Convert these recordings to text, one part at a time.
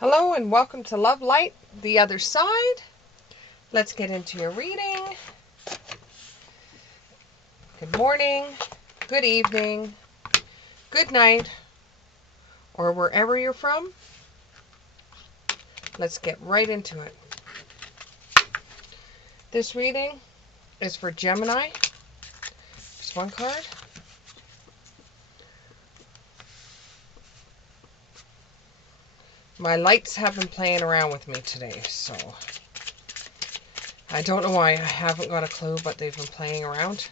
Hello and welcome to Love Light, the other side. Let's get into your reading. Good morning, good evening, good night, or wherever you're from. Let's get right into it. This reading is for Gemini. Just one card. My lights have been playing around with me today, so I don't know why. I haven't got a clue, but they've been playing around.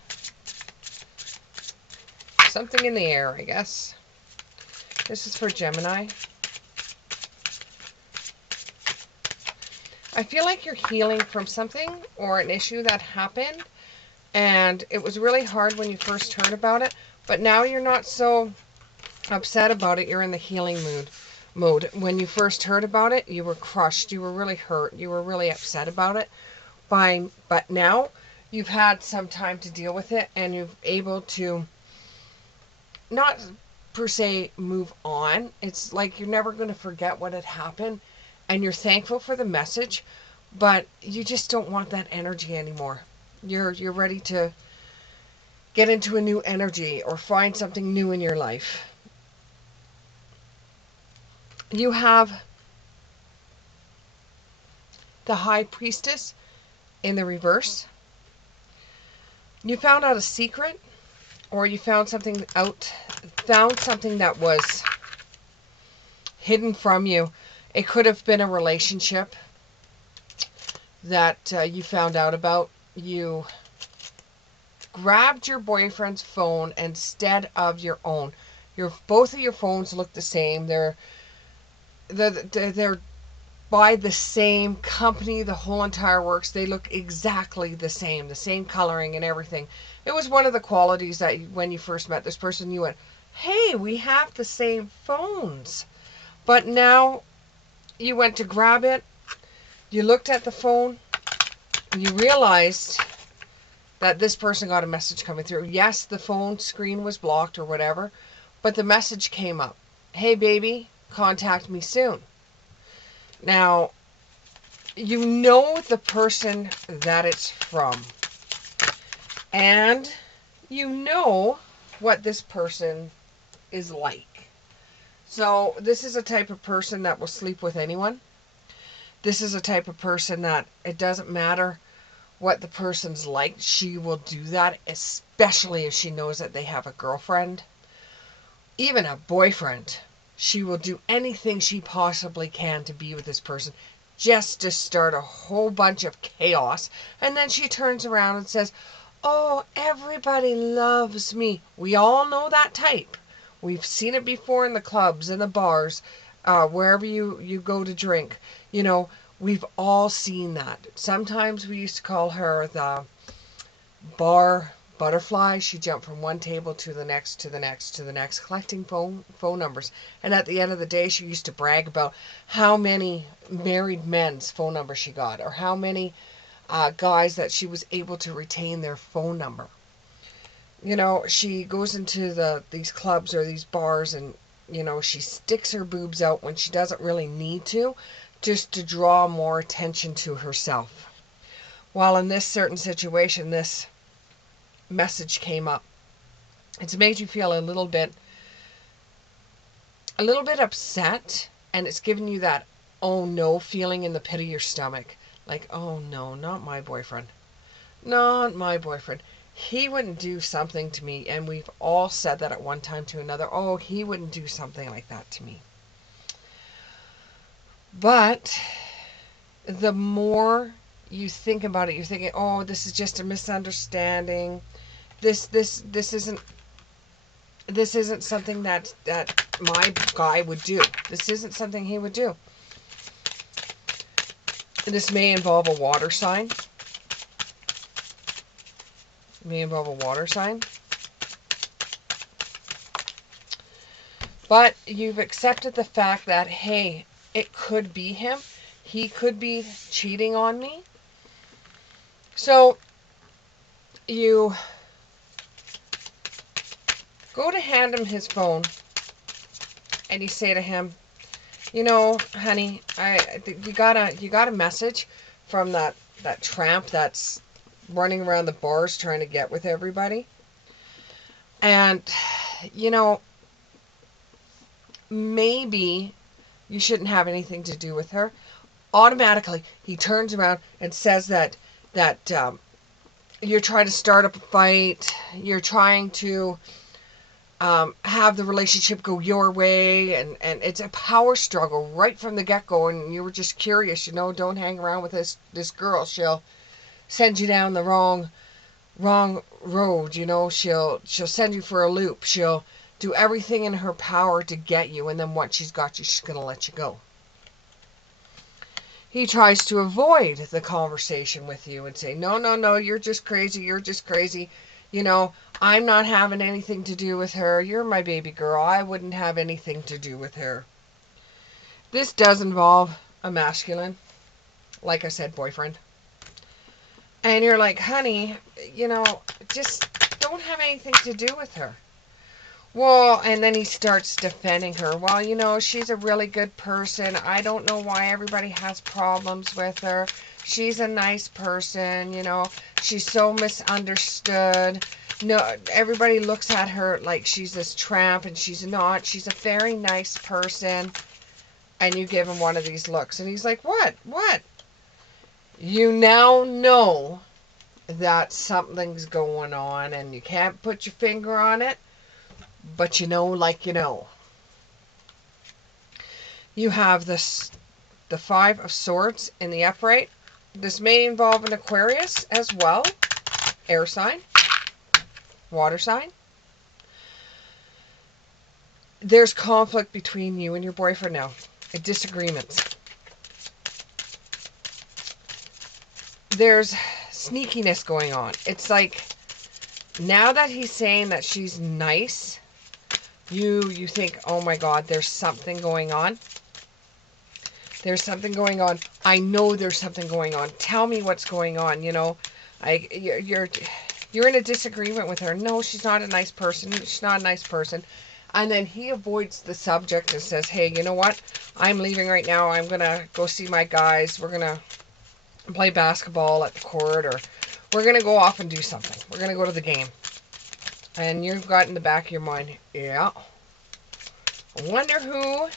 Something in the air, I guess. This is for Gemini. I feel like you're healing from something or an issue that happened, and it was really hard when you first heard about it, but now you're not so upset about it. You're in the healing mode. When you first heard about it, you were crushed. You were really hurt. You were really upset about it. But now you've had some time to deal with it, and you're able to not per se move on. It's like you're never going to forget what had happened, and you're thankful for the message, but you just don't want that energy anymore. You're ready to get into a new energy or find something new in your life. You have the High Priestess in the reverse. You found out a secret, or you found something that was hidden from you. It could have been a relationship that you found out about. You grabbed your boyfriend's phone instead of your own. Both of your phones look the same. They're by the same company, the whole entire works. They look exactly the same coloring and everything. It was one of the qualities that when you first met this person, you went, hey, we have the same phones. But now you went to grab it, you looked at the phone, and you realized that this person got a message coming through. Yes, the phone screen was blocked or whatever, but the message came up. Hey, baby, contact me soon. Now, you know the person that it's from, and you know what this person is like. So this is a type of person that will sleep with anyone. This is a type of person that it doesn't matter what the person's like, she will do that, especially if she knows that they have a girlfriend, even a boyfriend. She will do anything she possibly can to be with this person, just to start a whole bunch of chaos. And then she turns around and says, oh, everybody loves me. We all know that type. We've seen it before in the clubs, in the bars, wherever you go to drink. You know, we've all seen that. Sometimes we used to call her the bar butterfly. She jumped from one table to the next, to the next, to the next, collecting phone numbers. And at the end of the day, she used to brag about how many married men's phone numbers she got, or how many guys that she was able to retain their phone number. You know, she goes into these clubs or these bars, and you know, she sticks her boobs out when she doesn't really need to, just to draw more attention to herself. While in this certain situation, this message came up. It's made you feel a little bit upset, and it's given you that oh no feeling in the pit of your stomach. Like, oh no, not my boyfriend. Not my boyfriend. He wouldn't do something to me, and we've all said that at one time to another. Oh, he wouldn't do something like that to me. But the more you think about it, you're thinking, oh, this is just a misunderstanding. This isn't something that my guy would do. This isn't something he would do. This may involve a water sign. But you've accepted the fact that, hey, it could be him. He could be cheating on me. So you go to hand him his phone, and you say to him, You know, honey, you got a message from that tramp that's running around the bars trying to get with everybody. And you know, maybe you shouldn't have anything to do with her. Automatically, he turns around and says that you're trying to start up a fight. You're trying to have the relationship go your way, and it's a power struggle right from the get-go, and you were just curious, don't hang around with this girl. She'll send you down the wrong road. She'll send you for a loop. She'll do everything in her power to get you, and then once she's got you, she's going to let you go. He tries to avoid the conversation with you and say, no, no, no, you're just crazy. You're just crazy. I'm not having anything to do with her. You're my baby girl. I wouldn't have anything to do with her. This does involve a masculine, like I said, boyfriend. And you're like, honey, just don't have anything to do with her. Well, and then he starts defending her. Well, she's a really good person. I don't know why everybody has problems with her. She's a nice person, She's so misunderstood. No, everybody looks at her like she's this tramp, and she's not. She's a very nice person. And you give him one of these looks, and he's like, what? What? You now know that something's going on, and you can't put your finger on it. But like you know. You have the Five of Swords in the upright. This may involve an Aquarius as well. Air sign. Water sign. There's conflict between you and your boyfriend now. Disagreements. There's sneakiness going on. It's like, now that he's saying that she's nice, you think, oh my God, there's something going on. There's something going on. I know there's something going on. Tell me what's going on. You're in a disagreement with her. No, she's not a nice person. She's not a nice person. And then he avoids the subject and says, hey, you know what? I'm leaving right now. I'm going to go see my guys. We're going to play basketball at the court, or we're going to go off and do something. We're going to go to the game. And you've got in the back of your mind, yeah, I wonder who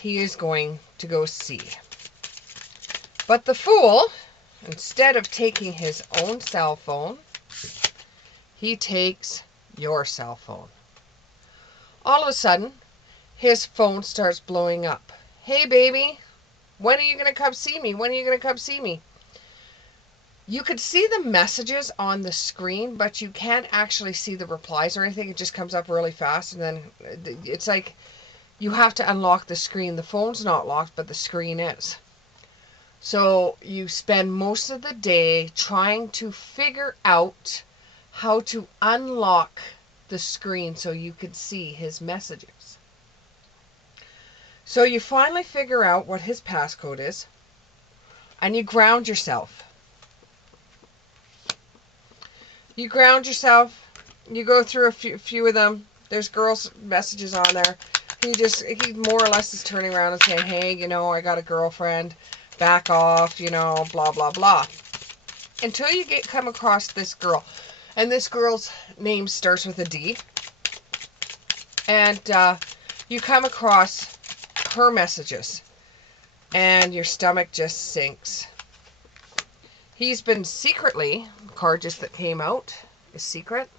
he is going to go see. But the fool, instead of taking his own cell phone, he takes your cell phone. All of a sudden, his phone starts blowing up. Hey, baby, when are you going to come see me? When are you going to come see me? You could see the messages on the screen, but you can't actually see the replies or anything. It just comes up really fast, and then it's like you have to unlock the screen. The phone's not locked, but the screen is. So you spend most of the day trying to figure out how to unlock the screen so you could see his messages. So you finally figure out what his passcode is, and you ground yourself. You ground yourself. You go through a few of them. There's girls' messages on there. He more or less is turning around and saying, hey, I got a girlfriend. Back off, blah, blah, blah. Until you come across this girl. And this girl's name starts with a D. And you come across her messages. And your stomach just sinks. He's been secretly, the card just that came out is secret.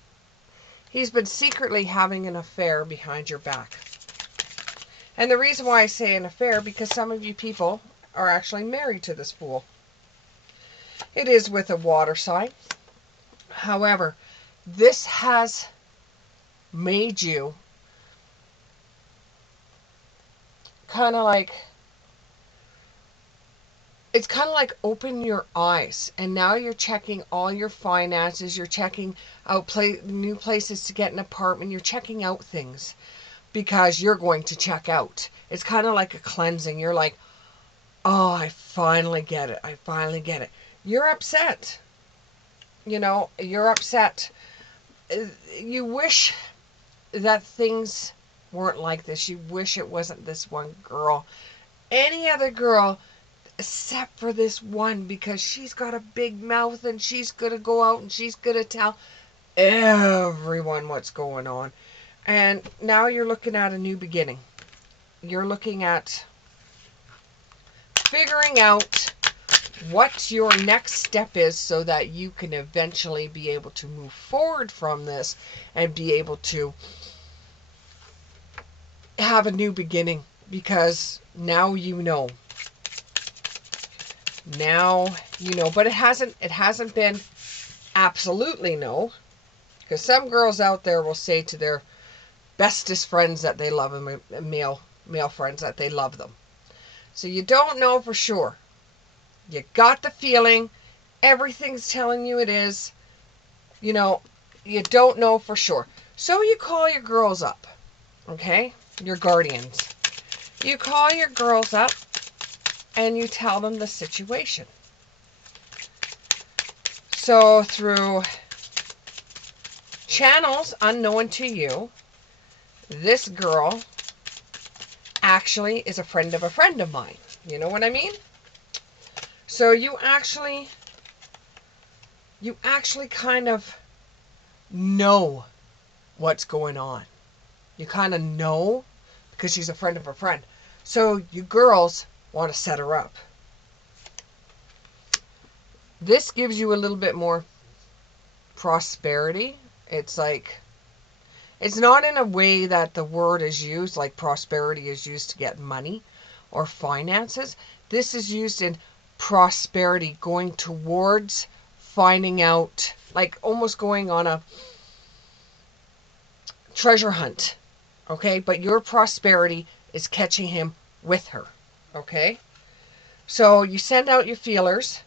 He's been secretly having an affair behind your back. And the reason why I say an affair, because some of you people are actually married to this fool. It is with a water sign. However, this has made you it's kind of like open your eyes, and now you're checking all your finances. You're checking out new places to get an apartment. You're checking out things because you're going to check out. It's kind of like a cleansing. You're like, oh, I finally get it. I finally get it. You're upset. You're upset. You wish that things weren't like this. You wish it wasn't this one girl. Any other girl except for this one, because she's got a big mouth and she's going to go out and she's going to tell everyone what's going on. And now you're looking at a new beginning. You're looking at figuring out what your next step is so that you can eventually be able to move forward from this and be able to have a new beginning, because now you know. Now you know, but it hasn't been absolutely no, because some girls out there will say to their bestest friends that they love them, male friends, that they love them. So you don't know for sure. You got the feeling, everything's telling you it is. You know, you don't know for sure. So you call your girls up, okay? Your guardians. You call your girls up and you tell them the situation. So through channels unknown to you, this girl actually is a friend of mine. You know what I mean? So you actually kind of know what's going on. You kind of know because she's a friend of a friend. So you girls want to set her up. This gives you a little bit more prosperity. It's like, it's not in a way that the word is used, like prosperity is used to get money or finances. This is used in prosperity, going towards finding out, like almost going on a treasure hunt. Okay, but your prosperity is catching him with her. Okay, so you send out your feelers.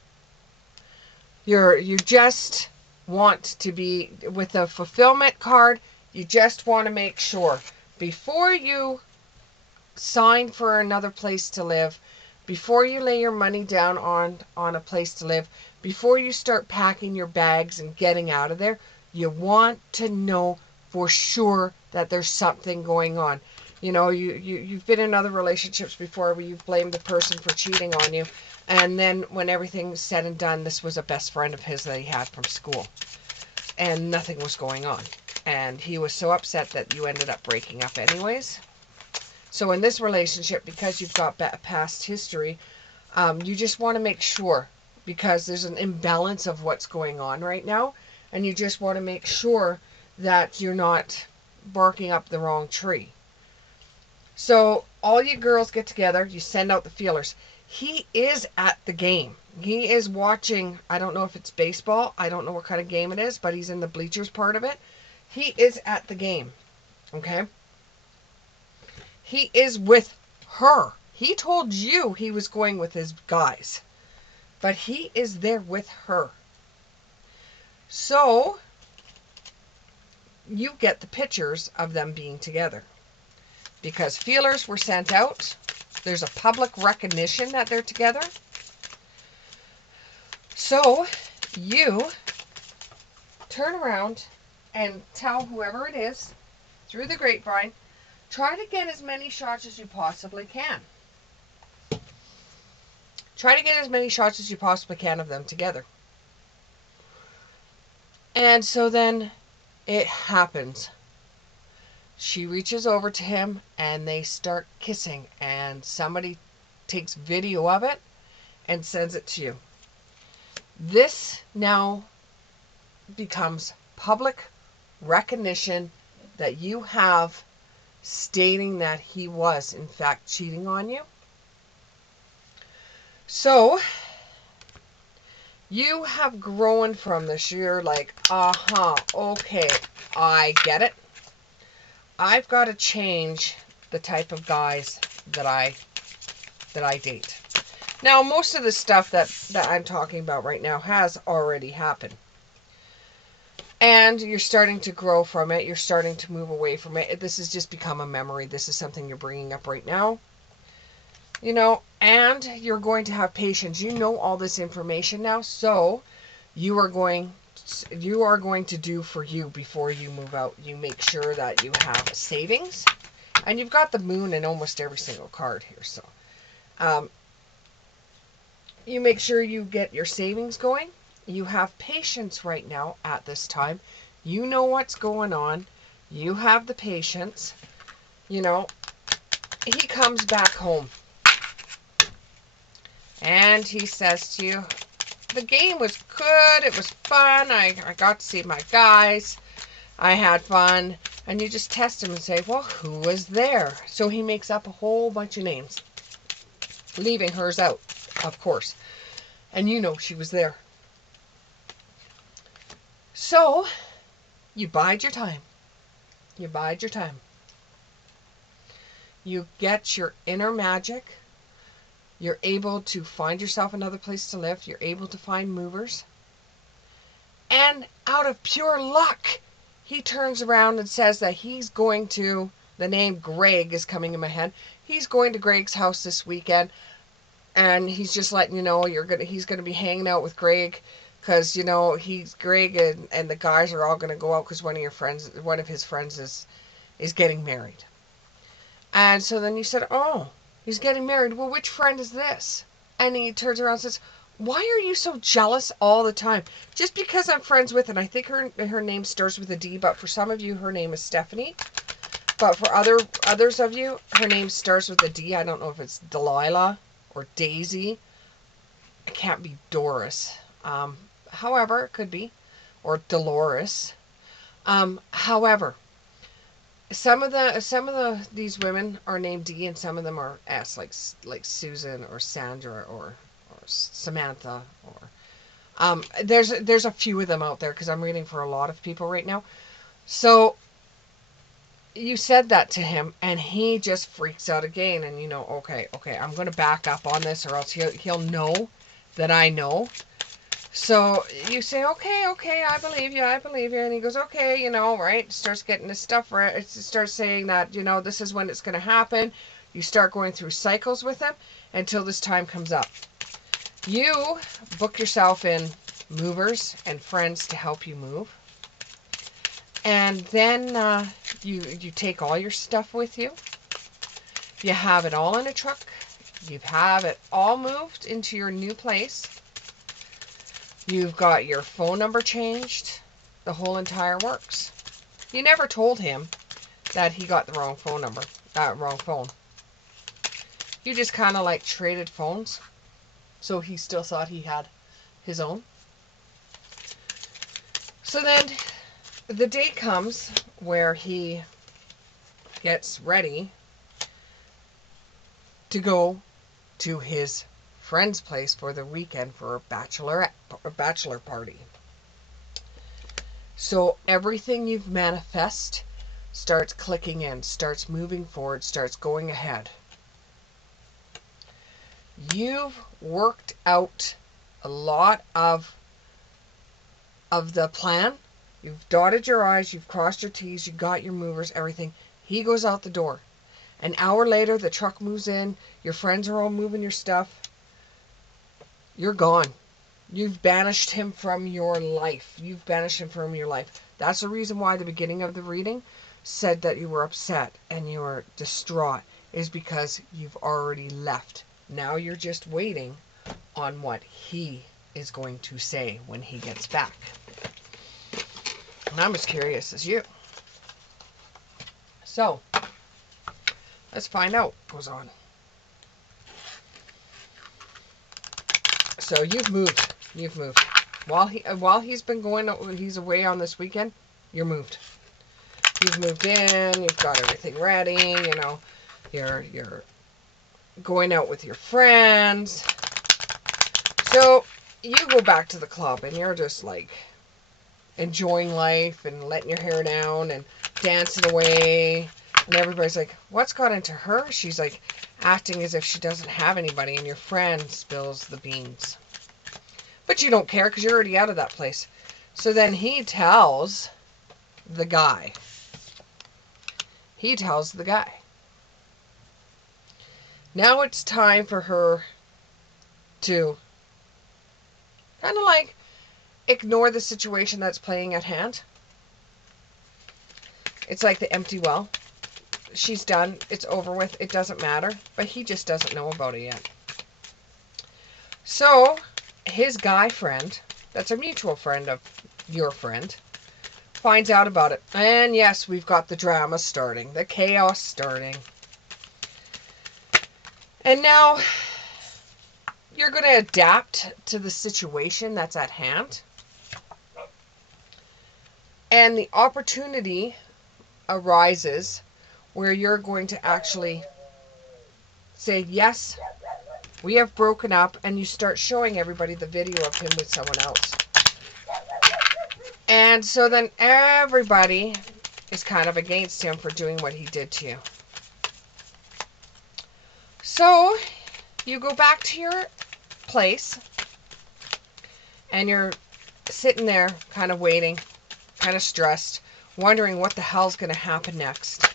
You just want to be with a fulfillment card. You just want to make sure before you sign for another place to live, before you lay your money down on a place to live, before you start packing your bags and getting out of there, you want to know for sure that there's something going on. You know, you've been in other relationships before where you've blamed the person for cheating on you. And then when everything's said and done, this was a best friend of his that he had from school. And nothing was going on. And he was so upset that you ended up breaking up anyways. So in this relationship, because you've got past history, you just want to make sure, because there's an imbalance of what's going on right now. And you just want to make sure that you're not barking up the wrong tree. So all you girls get together, you send out the feelers. He is at the game. He is watching, I don't know if it's baseball, I don't know what kind of game it is, but he's in the bleachers part of it. He is at the game, okay? He is with her. He told you he was going with his guys, but he is there with her. So you get the pictures of them being together. Because feelers were sent out. There's a public recognition that they're together. So you turn around and tell whoever it is through the grapevine, try to get as many shots as you possibly can. Try to get as many shots as you possibly can of them together. And so then it happens. She reaches over to him and they start kissing, and somebody takes video of it and sends it to you. This now becomes public recognition that you have, stating that he was in fact cheating on you. So you have grown from this. You're like, okay, I get it. I've got to change the type of guys that I date. Now, most of the stuff that I'm talking about right now has already happened. And you're starting to grow from it. You're starting to move away from it. This has just become a memory. This is something you're bringing up right now. You know, and you're going to have patience. You know all this information now, so you are going to do for you before you move out. You make sure that you have savings And you've got the moon in almost every single card here. So you make sure you get your savings going. You have patience right now at this time. You know what's going on. You have the patience. You know, he comes back home. And he says to you, the game was good. It was fun. I got to see my guys. I had fun. And you just test him and say, well, who was there? So he makes up a whole bunch of names, leaving hers out, of course. And you know she was there. So you bide your time. You bide your time. You get your inner magic. You're able to find yourself another place to live. You're able to find movers. And out of pure luck, he turns around and says that he's going to, the name Greg is coming in my head. He's going to Greg's house this weekend. And he's just letting you know he's gonna be hanging out with Greg, because you know Greg and the guys are all gonna go out because one of his friends is getting married. And so then you said, oh, he's getting married. Well, which friend is this? And he turns around and says, why are you so jealous all the time? Just because I'm friends with, and I think her name starts with a D, but for some of you her name is Stephanie. But for others of you, her name starts with a D. I don't know if it's Delilah or Daisy. It can't be Doris. However, it could be. Or Dolores. However, some of these women are named D and some of them are S, like Susan or Sandra or Samantha or there's a few of them out there because I'm reading for a lot of people right now. So you said that to him and he just freaks out again, and you know, okay, I'm going to back up on this or else he'll know that I know. So you say, okay, I believe you. And he goes, okay, you know, right? Starts getting his stuff right. It starts saying that, you know, this is when it's going to happen. You start going through cycles with him until this time comes up. You book yourself in movers and friends to help you move. And then you take all your stuff with you. You have it all in a truck. You have it all moved into your new place. You've got your phone number changed. The whole entire works. You never told him that he got the wrong phone number. Wrong phone. You just kind of like traded phones. So he still thought he had his own. So then the day comes where he gets ready to go to his friend's place for the weekend for a bachelor party. So everything you've manifest starts clicking in, starts moving forward, starts going ahead. You've worked out a lot of the plan. You've dotted your I's, you've crossed your T's, you got your movers, everything. He goes out the door. An hour later, the truck moves in. Your friends are all moving your stuff. You're gone. You've banished him from your life. You've banished him from your life. That's the reason why the beginning of the reading said that you were upset and you were distraught, is because you've already left. Now you're just waiting on what he is going to say when he gets back. And I'm as curious as you. So, let's find out what goes on. So you've moved. While he's been he's away on this weekend, you're moved. You've moved in, you've got everything ready, you know, you're going out with your friends. So you go back to the club and you're just like enjoying life and letting your hair down and dancing away. And everybody's like, what's got into her? She's like acting as if she doesn't have anybody, and your friend spills the beans. But you don't care because you're already out of that place. So then he tells the guy. Now it's time for her to kind of like ignore the situation that's playing at hand. It's like the empty well. she's done. It's over with. It doesn't matter. But he just doesn't know about it yet. So his guy friend, that's a mutual friend of your friend, finds out about it. And yes, we've got the drama starting. The chaos starting. And now you're going to adapt to the situation that's at hand. And the opportunity arises where you're going to actually say, yes, we have broken up, and you start showing everybody the video of him with someone else. And so then everybody is kind of against him for doing what he did to you. So you go back to your place, and you're sitting there kind of waiting, kind of stressed, wondering what the hell's going to happen next.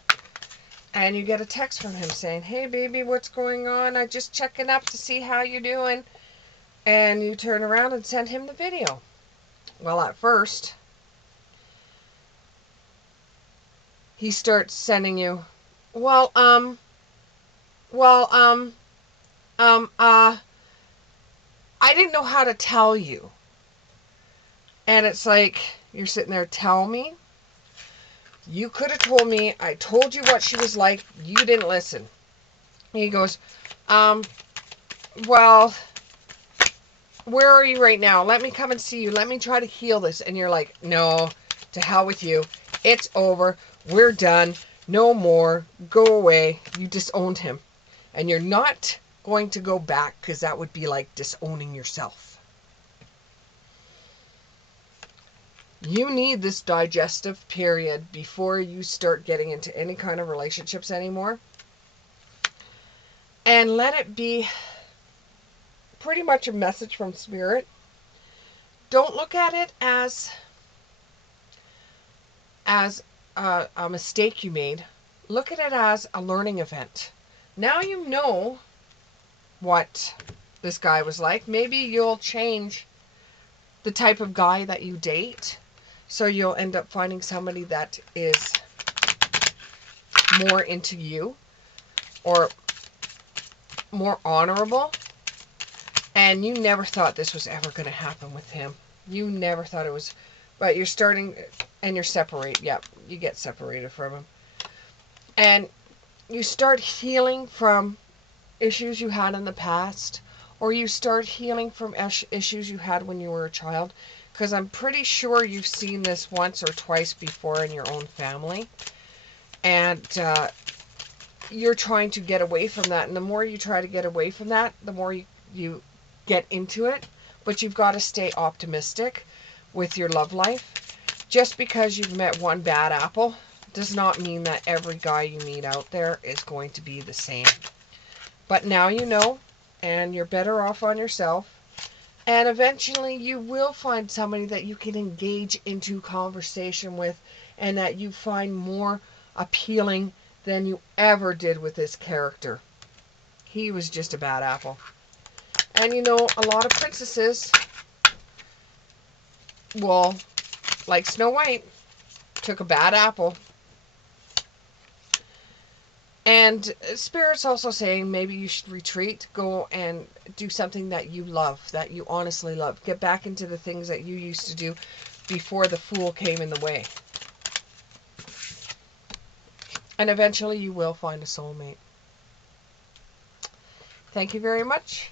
And you get a text from him saying, hey baby, what's going on? I'm just checking up to see how you're doing. And you turn around and send him the video. Well, at first, he starts sending you, I didn't know how to tell you. And it's like, you're sitting there, tell me? You could have told me. I told you what she was like. You didn't listen. He goes, well, where are you right now? Let me come and see you. Let me try to heal this. And you're like, no, to hell with you. It's over. We're done. No more. Go away. You disowned him. And you're not going to go back, because that would be like disowning yourself. You need this digestive period before you start getting into any kind of relationships anymore. And let it be pretty much a message from Spirit. Don't look at it as a mistake you made. Look at it as a learning event. Now you know what this guy was like. Maybe you'll change the type of guy that you date. So you'll end up finding somebody that is more into you or more honorable. And you never thought this was ever going to happen with him. You never thought it was. But you're starting and you're separate. Yep, you get separated from him. And you start healing from issues you had in the past. Or you start healing from issues you had when you were a child. Because I'm pretty sure you've seen this once or twice before in your own family. And you're trying to get away from that. And the more you try to get away from that, the more you get into it. But you've got to stay optimistic with your love life. Just because you've met one bad apple does not mean that every guy you meet out there is going to be the same. But now you know, and you're better off on yourself. And eventually you will find somebody that you can engage into conversation with and that you find more appealing than you ever did with this character. He was just a bad apple. And you know, a lot of princesses, well, like Snow White, took a bad apple. And Spirit's also saying maybe you should retreat, go and do something that you love, that you honestly love. Get back into the things that you used to do before the fool came in the way. And eventually you will find a soulmate. Thank you very much,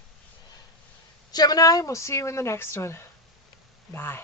Gemini. We'll see you in the next one. Bye.